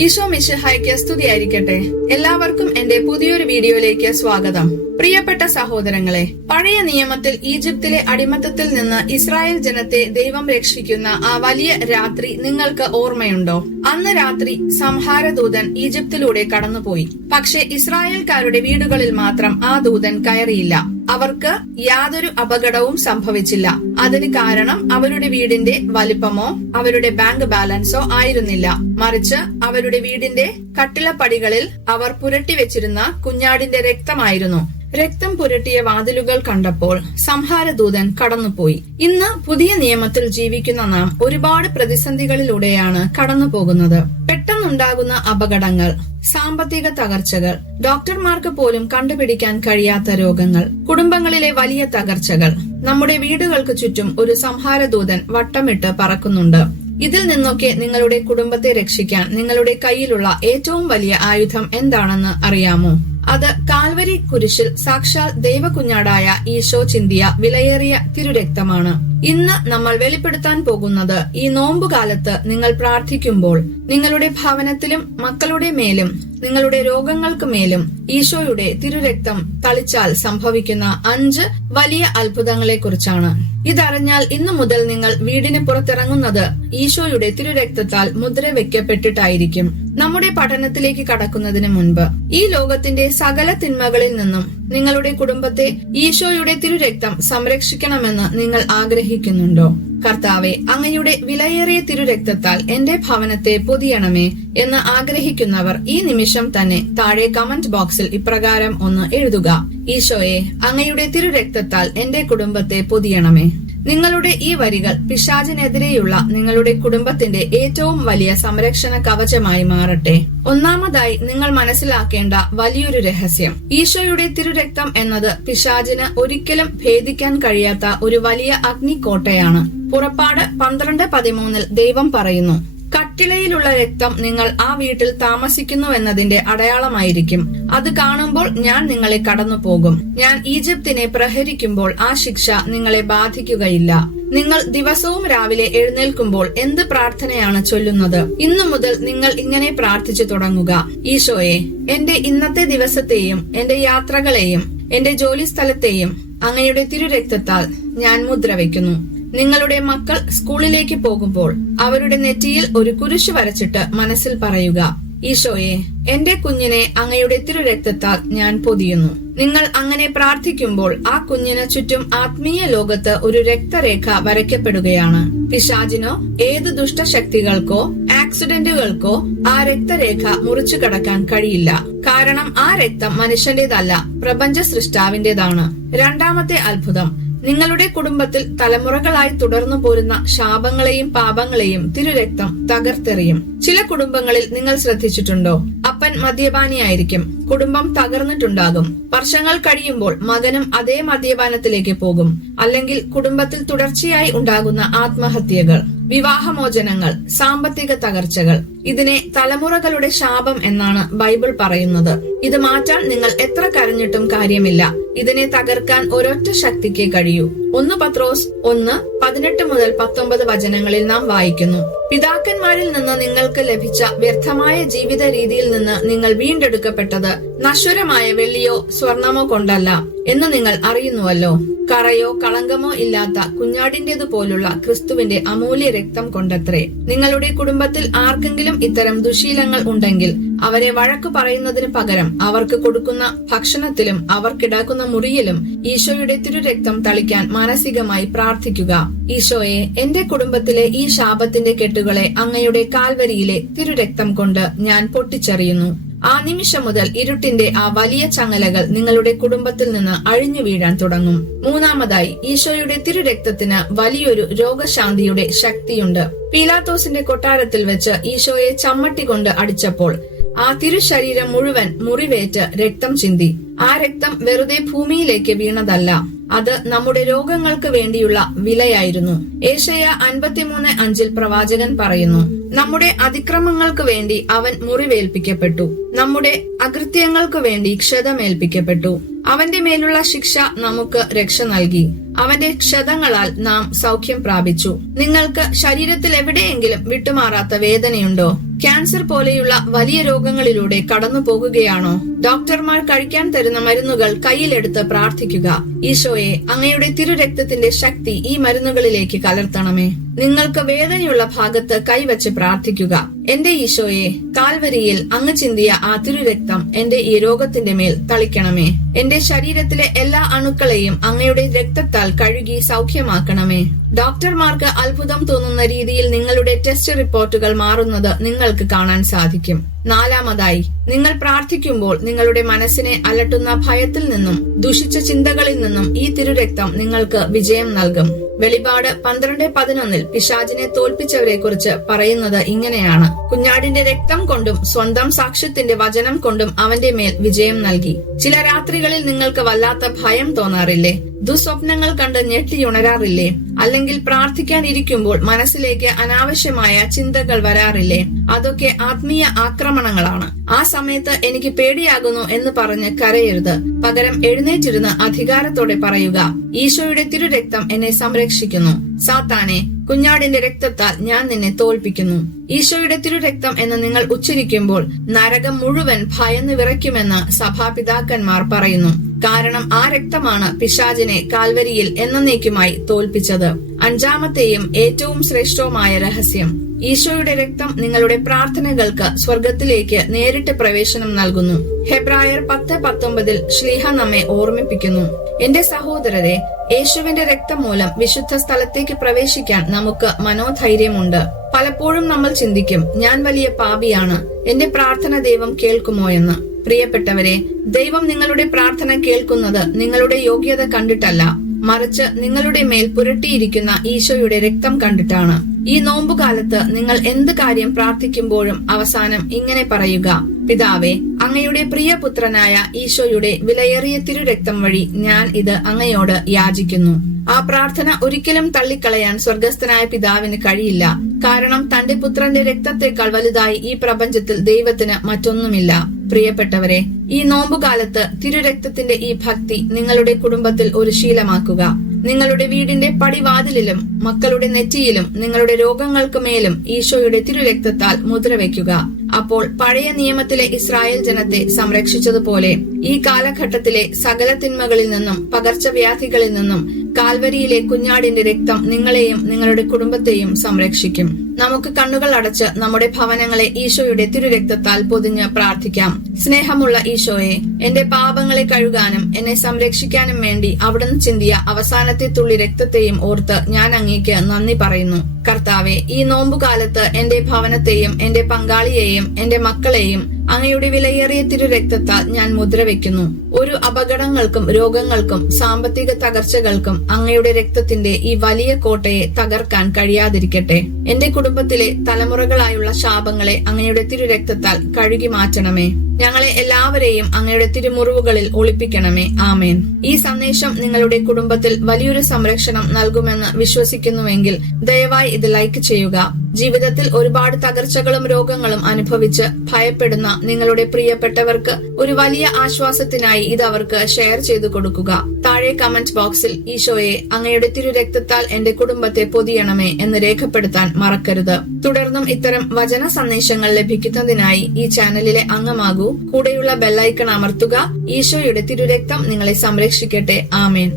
ഈശോ മിശിഹായ്ക്ക് സ്തുതിയായിരിക്കട്ടെ. എല്ലാവർക്കും എന്റെ പുതിയൊരു വീഡിയോയിലേക്ക് സ്വാഗതം. പ്രിയപ്പെട്ട സഹോദരങ്ങളെ, പഴയ നിയമത്തിൽ ഈജിപ്തിലെ അടിമത്തത്തിൽ നിന്ന് ഇസ്രായേൽ ജനത്തെ ദൈവം രക്ഷിക്കുന്ന ആ വലിയ രാത്രി നിങ്ങൾക്ക് ഓർമ്മയുണ്ടോ? അന്ന് രാത്രി സംഹാരദൂതൻ ഈജിപ്തിലൂടെ കടന്നുപോയി. പക്ഷെ ഇസ്രായേൽക്കാരുടെ വീടുകളിൽ മാത്രം ആ ദൂതൻ കയറിയില്ല. അവർക്ക് യാതൊരു അപകടവും സംഭവിച്ചില്ല. അതിന് കാരണം അവരുടെ വീടിന്റെ വലിപ്പമോ അവരുടെ ബാങ്ക് ബാലൻസോ ആയിരുന്നില്ല. മറിച്ച് അവരുടെ വീടിന്റെ കട്ടിളപ്പടികളിൽ അവർ പുരട്ടിവെച്ചിരുന്ന കുഞ്ഞാടിന്റെ രക്തമായിരുന്നു. രക്തം പുരട്ടിയ വാതിലുകൾ കണ്ടപ്പോൾ സംഹാരദൂതൻ കടന്നുപോയി. ഇന്ന് പുതിയ നിയമത്തിൽ ജീവിക്കുന്ന നാം ഒരുപാട് പ്രതിസന്ധികളിലൂടെയാണ് കടന്നുപോകുന്നത്. പെട്ടെന്നുണ്ടാകുന്ന അപകടങ്ങൾ, സാമ്പത്തിക തകർച്ചകൾ, ഡോക്ടർമാർക്ക് പോലും കണ്ടുപിടിക്കാൻ കഴിയാത്ത രോഗങ്ങൾ, കുടുംബങ്ങളിലെ വലിയ തകർച്ചകൾ. നമ്മുടെ വീടുകൾക്ക് ചുറ്റും ഒരു സംഹാരദൂതൻ വട്ടമിട്ട് പറക്കുന്നുണ്ട്. ഇതിൽ നിന്നൊക്കെ നിങ്ങളുടെ കുടുംബത്തെ രക്ഷിക്കാൻ നിങ്ങളുടെ കയ്യിലുള്ള ഏറ്റവും വലിയ ആയുധം എന്താണെന്ന് അറിയാമോ? അത് കാൽവരി കുരിശിൽ സാക്ഷാൽ ദൈവകുഞ്ഞാടായ ഈശോ ചിന്തിയ വിലയേറിയ തിരുരക്തമാണ്. ഇന്ന് നമ്മൾ വെളിപ്പെടുത്താൻ പോകുന്നത് ഈ നോമ്പുകാലത്ത് നിങ്ങൾ പ്രാർത്ഥിക്കുമ്പോൾ നിങ്ങളുടെ ഭവനത്തിലും മക്കളുടെ മേലും നിങ്ങളുടെ രോഗങ്ങൾക്ക് മേലും ഈശോയുടെ തിരുരക്തം തളിച്ചാൽ സംഭവിക്കുന്ന 5 വലിയ അത്ഭുതങ്ങളെ കുറിച്ചാണ്. ഇതറിഞ്ഞാൽ ഇന്നു മുതൽ നിങ്ങൾ വീടിന് പുറത്തിറങ്ങുന്നത് ഈശോയുടെ തിരുരക്തത്താൽ മുദ്ര വെക്കപ്പെട്ടിട്ടായിരിക്കും. നമ്മുടെ പഠനത്തിലേക്ക് കടക്കുന്നതിന് മുൻപ് ഈ ലോകത്തിന്റെ സകല തിന്മകളിൽ നിന്നും നിങ്ങളുടെ കുടുംബത്തെ ഈശോയുടെ തിരുരക്തം സംരക്ഷിക്കണമെന്ന് നിങ്ങൾ ആഗ്രഹിക്കുന്നുണ്ടോ? കർത്താവെ, അങ്ങയുടെ വിലയേറിയ തിരുരക്തത്താൽ എന്റെ ഭവനത്തെ പൊതിയണമേ എന്ന് ആഗ്രഹിക്കുന്നവർ ഈ നിമിഷം തന്നെ താഴെ കമന്റ് ബോക്സിൽ ഇപ്രകാരം ഒന്ന് എഴുതുക: ഈശോയെ, അങ്ങയുടെ തിരുരക്തത്താൽ എന്റെ കുടുംബത്തെ പൊതിയണമേ. നിങ്ങളുടെ ഈ വരികൾ പിശാചിനെതിരെയുള്ള നിങ്ങളുടെ കുടുംബത്തിന്റെ ഏറ്റവും വലിയ സംരക്ഷണ കവചമായി മാറട്ടെ. ഒന്നാമതായി നിങ്ങൾ മനസ്സിലാക്കേണ്ട വലിയൊരു രഹസ്യം: ഈശോയുടെ തിരുരക്തം എന്നത് പിശാചിന് ഒരിക്കലും ഭേദിക്കാൻ കഴിയാത്ത ഒരു വലിയ അഗ്നിക്കോട്ടയാണ്. പുറപ്പാട് 12:13 ദൈവം പറയുന്നു: കട്ടിളയിലുള്ള രക്തം നിങ്ങൾ ആ വീട്ടിൽ താമസിക്കുന്നുവെന്നതിന്റെ അടയാളമായിരിക്കും. അത് കാണുമ്പോൾ ഞാൻ നിങ്ങളെ കടന്നു പോകും. ഞാൻ ഈജിപ്തിനെ പ്രഹരിക്കുമ്പോൾ ആ ശിക്ഷ നിങ്ങളെ ബാധിക്കുകയില്ല. നിങ്ങൾ ദിവസവും രാവിലെ എഴുന്നേൽക്കുമ്പോൾ എന്ത് പ്രാർത്ഥനയാണ് ചൊല്ലുന്നത്? ഇന്നു മുതൽ നിങ്ങൾ ഇങ്ങനെ പ്രാർത്ഥിച്ചു തുടങ്ങുക: ഈശോയെ, എന്റെ ഇന്നത്തെ ദിവസത്തെയും എന്റെ യാത്രകളെയും എന്റെ ജോലി സ്ഥലത്തെയും അങ്ങയുടെ തിരുരക്തത്താൽ ഞാൻ മുദ്ര വയ്ക്കുന്നു. നിങ്ങളുടെ മക്കൾ സ്കൂളിലേക്ക് പോകുമ്പോൾ അവരുടെ നെറ്റിയിൽ ഒരു കുരിശ് വരച്ചിട്ട് മനസ്സിൽ പറയുക: ഈശോയെ, എന്റെ കുഞ്ഞിനെ അങ്ങയുടെ തിരുരക്തത്താൽ ഞാൻ പൊതിയുന്നു. നിങ്ങൾ അങ്ങനെ പ്രാർത്ഥിക്കുമ്പോൾ ആ കുഞ്ഞിന് ചുറ്റും ആത്മീയ ലോകത്ത് ഒരു രക്തരേഖ വരയ്ക്കപ്പെടുകയാണ്. പിശാചിനോ ഏത് ദുഷ്ടശക്തികൾക്കോ ആക്സിഡന്റുകൾക്കോ ആ രക്തരേഖ മുറിച്ചു കടക്കാൻ കഴിയില്ല. കാരണം ആ രക്തം മനുഷ്യന്റേതല്ല, പ്രപഞ്ച സൃഷ്ടാവിന്റേതാണ്. രണ്ടാമത്തെ അത്ഭുതം: നിങ്ങളുടെ കുടുംബത്തിൽ തലമുറകളായി തുടർന്നു പോരുന്ന ശാപങ്ങളെയും പാപങ്ങളെയും തിരുരക്തം തകർത്തെറിയും. ചില കുടുംബങ്ങളിൽ നിങ്ങൾ ശ്രദ്ധിച്ചിട്ടുണ്ടോ? അപ്പൻ മദ്യപാനിയായിരിക്കും, കുടുംബം തകർന്നിട്ടുണ്ടാകും. വർഷങ്ങൾ കഴിയുമ്പോൾ മകനും അതേ മദ്യപാനത്തിലേക്ക് പോകും. അല്ലെങ്കിൽ കുടുംബത്തിൽ തുടർച്ചയായി ഉണ്ടാകുന്ന ആത്മഹത്യകൾ, വിവാഹമോചനങ്ങൾ, സാമ്പത്തിക തകർച്ചകൾ. ഇതിനെ തലമുറകളുടെ ശാപം എന്നാണ് ബൈബിൾ പറയുന്നത്. ഇത് മാറ്റാൻ നിങ്ങൾ എത്ര കരഞ്ഞിട്ടും കാര്യമില്ല. ഇതിനെ തകർക്കാൻ ഒരൊറ്റ ശക്തിക്ക് കഴിയൂ. 1 പത്രോസ് 1:18-19 വചനങ്ങളിൽ നാം വായിക്കുന്നു: പിതാക്കന്മാരിൽ നിന്ന് നിങ്ങൾക്ക് ലഭിച്ച വ്യർത്ഥമായ ജീവിത രീതിയിൽ നിന്ന് നിങ്ങൾ വീണ്ടെടുക്കപ്പെട്ടത് നശ്വരമായ വെള്ളിയോ സ്വർണമോ കൊണ്ടല്ല എന്ന് നിങ്ങൾ അറിയുന്നുവല്ലോ. കറയോ കളങ്കമോ ഇല്ലാത്ത കുഞ്ഞാടിന്റേതുപോലുള്ള ക്രിസ്തുവിന്റെ അമൂല്യ രക്തം കൊണ്ടത്രേ. നിങ്ങളുടെ കുടുംബത്തിൽ ആർക്കെങ്കിലും ഇത്തരം ദുശീലങ്ങൾ ഉണ്ടെങ്കിൽ അവരെ വഴക്കു പറയുന്നതിന് പകരം അവർക്ക് കൊടുക്കുന്ന ഭക്ഷണത്തിലും അവർ കിടക്കുന്ന മുറിയിലും ഈശോയുടെ തിരുരക്തം തളിക്കാൻ മാനസികമായി പ്രാർത്ഥിക്കുക: ഈശോയെ, എന്റെ കുടുംബത്തിലെ ഈ ശാപത്തിന്റെ കെട്ടുകളെ അങ്ങയുടെ കാൽവരിയിലെ തിരുരക്തം കൊണ്ട് ഞാൻ പൊട്ടിച്ചെറിയുന്നു. ആ നിമിഷം മുതൽ ഇരുട്ടിന്റെ ആ വലിയ ചങ്ങലകൾ നിങ്ങളുടെ കുടുംബത്തിൽ നിന്ന് അഴിഞ്ഞു വീഴാൻ തുടങ്ങും. മൂന്നാമതായി, ഈശോയുടെ തിരുരക്തത്തിന് വലിയൊരു രോഗശാന്തിയുടെ ശക്തിയുണ്ട്. പീലാത്തോസിന്റെ കൊട്ടാരത്തിൽ വെച്ച് ഈശോയെ ചമ്മട്ടി കൊണ്ട് അടിച്ചപ്പോൾ ആ തിരുശരീരം മുഴുവൻ മുറിവേറ്റ് രക്തം ചിന്തി. ആ രക്തം വെറുതെ ഭൂമിയിലേക്ക് വീണതല്ല, അത് നമ്മുടെ രോഗങ്ങൾക്ക് വേണ്ടിയുള്ള വിലയായിരുന്നു. ഏശയ്യ 53:5 പ്രവാചകൻ പറയുന്നു: നമ്മുടെ അതിക്രമങ്ങൾക്ക് വേണ്ടി അവൻ മുറിവേൽപ്പിക്കപ്പെട്ടു, നമ്മുടെ അകൃത്യങ്ങൾക്ക് വേണ്ടി ക്ഷതമേൽപ്പിക്കപ്പെട്ടു. അവന്റെ മേലുള്ള ശിക്ഷ നമുക്ക് രക്ഷ നൽകി. അവന്റെ ക്ഷതങ്ങളാൽ നാം സൗഖ്യം പ്രാപിച്ചു. നിങ്ങൾക്ക് ശരീരത്തിൽ എവിടെയെങ്കിലും വിട്ടുമാറാത്ത വേദനയുണ്ടോ? ക്യാൻസർ പോലെയുള്ള വലിയ രോഗങ്ങളിലൂടെ കടന്നു പോകുകയാണോ? ഡോക്ടർമാർ കഴിക്കാൻ തരുന്ന മരുന്നുകൾ കയ്യിലെടുത്ത് പ്രാർത്ഥിക്കുക. ഈശോയെ, അങ്ങയുടെ തിരുരക്തത്തിന്റെ ശക്തി ഈ മരുന്നുകളിലേക്ക് കലർത്തണമേ. നിങ്ങൾക്ക് വേദനയുള്ള ഭാഗത്ത് കൈവച്ച് പ്രാർത്ഥിക്കുക. എന്റെ ഈശോയെ, കാൽവരിയിൽ അങ്ങ് ചിന്തിയ ആ തിരുരക്തം എന്റെ ഈ രോഗത്തിന്റെ മേൽ തളിക്കണമേ. എന്റെ ശരീരത്തിലെ എല്ലാ അണുക്കളെയും അങ്ങയുടെ രക്തത്താൽ കഴുകി സൗഖ്യമാക്കണമേ. ഡോക്ടർമാർക്ക് അത്ഭുതം തോന്നുന്ന രീതിയിൽ നിങ്ങളുടെ ടെസ്റ്റ് റിപ്പോർട്ടുകൾ മാറുന്നത് നിങ്ങൾക്ക് കാണാൻ സാധിക്കും. നാലാമതായി, നിങ്ങൾ പ്രാർത്ഥിക്കുമ്പോൾ നിങ്ങളുടെ മനസ്സിനെ അലട്ടുന്ന ഭയത്തിൽ നിന്നും ദുഷിച്ച ചിന്തകളിൽ നിന്നും ഈ തിരുരക്തം നിങ്ങൾക്ക് വിജയം നൽകും. വെളിപാട് 12:11 പിശാചിനെ തോൽപ്പിച്ചവരെ കുറിച്ച് പറയുന്നത് ഇങ്ങനെയാണ്: കുഞ്ഞാടിന്റെ രക്തം കൊണ്ടും സ്വന്തം സാക്ഷ്യത്തിന്റെ വചനം കൊണ്ടും അവന്റെ മേൽ വിജയം നൽകി. ചില രാത്രികളിൽ നിങ്ങൾക്ക് വല്ലാത്ത ഭയം തോന്നാറില്ലേ? ദുസ്വപ്നങ്ങൾ കണ്ട് ഞെട്ടിയുണരാറില്ലേ? അല്ലെങ്കിൽ പ്രാർത്ഥിക്കാൻ ഇരിക്കുമ്പോൾ മനസ്സിലേക്ക് അനാവശ്യമായ ചിന്തകൾ വരാറില്ലേ? അതൊക്കെ ആത്മീയ ആക്രമണങ്ങളാണ്. ആ സമയത്ത് എനിക്ക് പേടിയാകുന്നു എന്ന് പറഞ്ഞ് കരയരുത്. പകരം എഴുന്നേറ്റിരുന്ന് അധികാരത്തോടെ പറയുക: ഈശോയുടെ തിരുരക്തം എന്നെ സംരക്ഷിക്കുന്നു. സാത്താനെ, കുഞ്ഞാടിന്റെ രക്തത്താൽ ഞാൻ നിന്നെ തോൽപ്പിക്കുന്നു. ഈശോയുടെ തിരുരക്തം എന്ന് നിങ്ങൾ ഉച്ചരിക്കുമ്പോൾ നരകം മുഴുവൻ ഭയന്ന് വിറയ്ക്കുമെന്ന് സഭാപിതാക്കന്മാർ പറയുന്നു. കാരണം ആ രക്തമാണ് പിശാചിനെ കാൽവരിയിൽ എന്നേക്കുമായി തോൽപ്പിച്ചത്. അഞ്ചാമത്തെയും ഏറ്റവും ശ്രേഷ്ഠവുമായ രഹസ്യം: ഈശോയുടെ രക്തം നിങ്ങളുടെ പ്രാർത്ഥനകൾക്ക് സ്വർഗത്തിലേക്ക് നേരിട്ട് പ്രവേശനം നൽകുന്നു. ഹെബ്രായർ 10:19 ശ്ലീഹ നമ്മെ ഓർമ്മിപ്പിക്കുന്നു: എന്റെ സഹോദരരെ, യേശുവിന്റെ രക്തം മൂലം വിശുദ്ധ സ്ഥലത്തേക്ക് പ്രവേശിക്കാൻ നമുക്ക് മനോധൈര്യമുണ്ട്. പലപ്പോഴും നമ്മൾ ചിന്തിക്കും, ഞാൻ വലിയ പാപിയാണ്, എന്റെ പ്രാർത്ഥന ദൈവം കേൾക്കുമോ എന്ന്. പ്രിയപ്പെട്ടവരെ, ദൈവം നിങ്ങളുടെ പ്രാർത്ഥന കേൾക്കുന്നത് നിങ്ങളുടെ യോഗ്യത കണ്ടിട്ടല്ല, മറിച്ച് നിങ്ങളുടെ മേൽ പുരട്ടിയിരിക്കുന്ന ഈശോയുടെ രക്തം കണ്ടിട്ടാണ്. ഈ നോമ്പുകാലത്ത് നിങ്ങൾ എന്ത് കാര്യം പ്രാർത്ഥിക്കുമ്പോഴും അവസാനം ഇങ്ങനെ പറയുക: പിതാവേ, അങ്ങയുടെ പ്രിയപുത്രനായ ഈശോയുടെ വിലയേറിയ തിരുരക്തം വഴി ഞാൻ ഇത് അങ്ങയോട് യാചിക്കുന്നു. ആ പ്രാർത്ഥന ഒരിക്കലും തള്ളിക്കളയാൻ സ്വർഗസ്ഥനായ പിതാവിന് കഴിയില്ല. കാരണം തന്റെ പുത്രന്റെ രക്തത്തെക്കാൾ വലുതായി ഈ പ്രപഞ്ചത്തിൽ ദൈവത്തിന് മറ്റൊന്നുമില്ല. പ്രിയപ്പെട്ടവരെ, ഈ നോമ്പുകാലത്ത് തിരുരക്തത്തിന്റെ ഈ ഭക്തി നിങ്ങളുടെ കുടുംബത്തിൽ ഒരു ശീലമാക്കുക. നിങ്ങളുടെ വീടിന്റെ പടിവാതിലിലും മക്കളുടെ നെറ്റിയിലും നിങ്ങളുടെ രോഗങ്ങൾക്ക് മേലും ഈശോയുടെ തിരുരക്തത്താൽ മുദ്രവെക്കുക. അപ്പോൾ പഴയ നിയമത്തിലെ ഇസ്രായേൽ ജനത്തെ സംരക്ഷിച്ചതുപോലെ ഈ കാലഘട്ടത്തിലെ സകല തിന്മകളിൽ നിന്നും പകർച്ചവ്യാധികളിൽ നിന്നും കാൽവരിയിലെ കുഞ്ഞാടിന്റെ രക്തം നിങ്ങളെയും നിങ്ങളുടെ കുടുംബത്തെയും സംരക്ഷിക്കും. നമുക്ക് കണ്ണുകൾ അടച്ച് നമ്മുടെ ഭവനങ്ങളെ ഈശോയുടെ തിരുരക്തത്താൽ പൊതിഞ്ഞ് പ്രാർത്ഥിക്കാം. സ്നേഹമുള്ള ഈശോയെ, എന്റെ പാപങ്ങളെ കഴുകാനും എന്നെ സംരക്ഷിക്കാനും വേണ്ടി അവിടുന്ന് ചിന്തിയ അവസാനത്തെ തുള്ളി രക്തത്തെയും ഓർത്ത് ഞാൻ അങ്ങേക്ക് നന്ദി പറയുന്നു. കർത്താവെ, ഈ നോമ്പുകാലത്ത് എന്റെ ഭവനത്തെയും എന്റെ പങ്കാളിയെയും എന്റെ മക്കളെയും അങ്ങയുടെ വിലയേറിയ തിരുരക്തത്താൽ ഞാൻ മുദ്രവെക്കുന്നു. ഒരു അപകടങ്ങൾക്കും രോഗങ്ങൾക്കും സാമ്പത്തിക തകർച്ചകൾക്കും അങ്ങയുടെ രക്തത്തിന്റെ ഈ വലിയ കോട്ടയെ തകർക്കാൻ കഴിയാതിരിക്കട്ടെ. എന്റെ കുടുംബത്തിലെ തലമുറകളായുള്ള ശാപങ്ങളെ അങ്ങയുടെ തിരുരക്തത്താൽ കഴുകി മാറ്റണമേ. ഞങ്ങളെ എല്ലാവരെയും അങ്ങയുടെ തിരുമുറിവുകളിൽ ഒളിപ്പിക്കണമേ. ആമേൻ. ഈ സന്ദേശം നിങ്ങളുടെ കുടുംബത്തിൽ വലിയൊരു സംരക്ഷണം നൽകുമെന്ന് വിശ്വസിക്കുന്നുവെങ്കിൽ ദയവായി ഇത് ലൈക്ക് ചെയ്യുക. ജീവിതത്തിൽ ഒരുപാട് തകർച്ചകളും രോഗങ്ങളും അനുഭവിച്ച് ഭയപ്പെടുന്ന നിങ്ങളുടെ പ്രിയപ്പെട്ടവർക്ക് ഒരു വലിയ ആശ്വാസത്തിനായി ഇത് അവർക്ക് ഷെയർ ചെയ്തു കൊടുക്കുക. താഴെ കമന്റ് ബോക്സിൽ ഈശോയെ, അങ്ങയുടെ തിരുരക്തത്താൽ എന്റെ കുടുംബത്തെ പൊതിയണമേ എന്ന് രേഖപ്പെടുത്താൻ മറക്കരുത്. തുടർന്നും ഇത്തരം വചന സന്ദേശങ്ങൾ ലഭിക്കുന്നതിനായി ഈ ചാനലിലെ അംഗമാകൂ. കൂടെയുള്ള ബെല്ലൈക്കൺ അമർത്തുക. ഈശോയുടെ തിരുരക്തം നിങ്ങളെ സംരക്ഷിക്കട്ടെ. ആമേൻ.